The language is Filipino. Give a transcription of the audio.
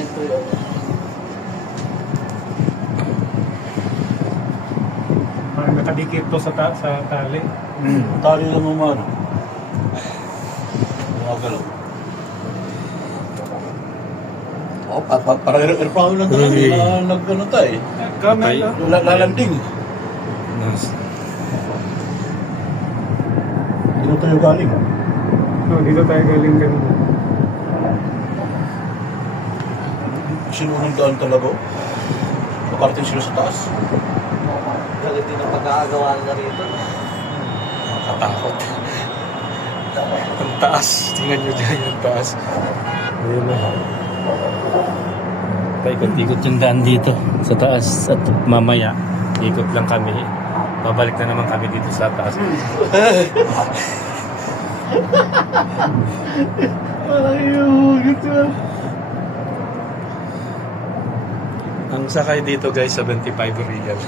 ito yun. Parang nakadikit to sa tali. Tali lang naman. Gumagalaw. Oh, para airplane lang talaga. Nag-ano tayo eh. Kamay lang. Lalanding. Dito tayo galing. No, dito tayo galing kanina. Sinunong daan talaga. Makarating sila sa taas. Galit din ang pagkakagawa nila rito. Nakatakot. Ang taas. Tingnan nyo dyan yung taas. Ayun na. Paikot-ikot yung daan dito sa taas. At mamaya, ikot lang kami. Babalik na naman kami dito sa taas. Ayun, gitu. Ang sakay dito guys, 75 real.